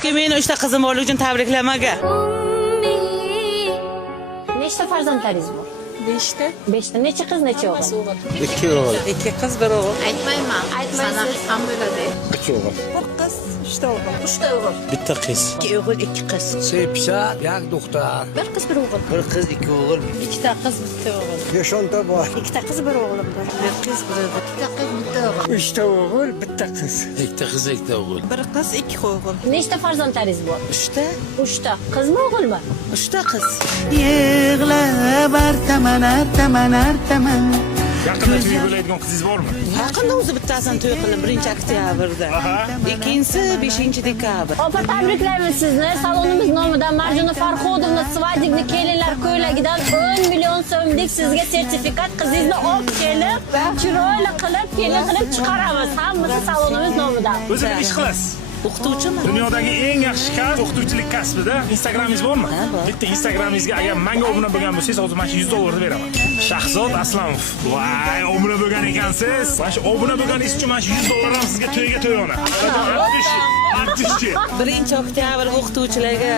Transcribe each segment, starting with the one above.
Meni 3 ta qizim borligi uchun tabriklamaga. Nechta farzandlaringiz bor? 5 ta. 5 ta. Necha qiz, necha o'g'il? 2 o'g'il. 2 qiz, 1 o'g'il. Aytmayman. Aytmaysiz. Ham bo'ladi. 3 o'g'il. 1 qiz, 3 ta o'g'il. 3 ta o'g'il. Bitta qiz. 2 o'g'il, 2 qiz. Sepsa, yak doktor. 1 qiz, 1 o'g'il. 1 qiz, 2 o'g'il. 2 ta qiz, 1 ta o'g'il. 5-10 ta bor. 2 ta qiz, 1 o'g'lim bor. 1 qiz, 1 o'g'il. 2 ta qiz, 1 ta o'g'il. 3 ta o'g'il, bitta qiz. 2 ta qiz, 2 ta o'g'il. 1 qiz, 2 o'g'il. Nechta farzandlaringiz bor? 3 ta, 3 ta. Qizmi, o'g'ilmi? 3 ta qiz. Yig'lab artaman artaman. Yaqinda to'y bo'ladigan qizingiz bormi? Yaqinda o'zi bittasini to'y qildim 1-oktyabrda. Ikkinchisi 5-dekabr. Opa, tabriklaymiz sizni. Salonimiz nomidan Marjona Farhodovna Svadibni kelinlar ko'ylagidan 10 million so'mlik sizga sertifikat, qizingizni olib kelib, chiroyli qilib, kelin qilib chiqaramiz. Hammasi salonimiz nomidan. O'zi bir ish qilasiz. O'qituvchiman. Dunyodagi eng yaxshi kasb o'qituvchilik kasbida. Instagramingiz bormi? bor. Bitta Instagramingizga agar menga obuna bo'lgan bo'lsangiz, hozir mana shu 100 dollarni beraman. Shahzod Aslamov. Voy, obuna bo'lgan ekansiz. Mana shu obuna bo'lganingiz uchun mana shu 100 dollar ham sizga to'yga to'yona. Artishchi. 1-oktyabr o'qituvchilarga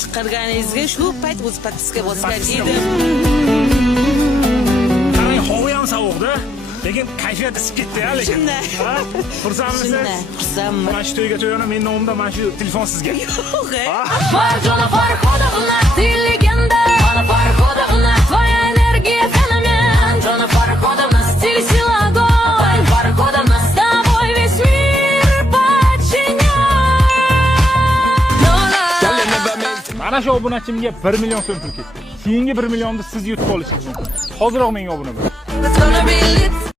chiqarganingizga shu payt o'z podpiska bosgan edim. Qarang, havo ham sovuqda. Lekin kayfiyat isib ketdi-ya, lekin. Shunday. Ha? Xursandmisiz? Xursandman. Mana shu to'yga to'yona men nomimdan mana shu telefon sizga. Yo'q. Marjona Farhodovna, ты легенда. Марjona Farhodovna, твоя энергия феномен. Марjona Farhodovna, стиль, сила, огонь. Farhodovna, с тобой весь мир подчинен. Mana shu obunachimga 1 million so'm pul ketdi. Keyingi 1 millionni siz yutib olishingiz mumkin. Hoziroq menga obuna bo'ling. It's gonna be lit.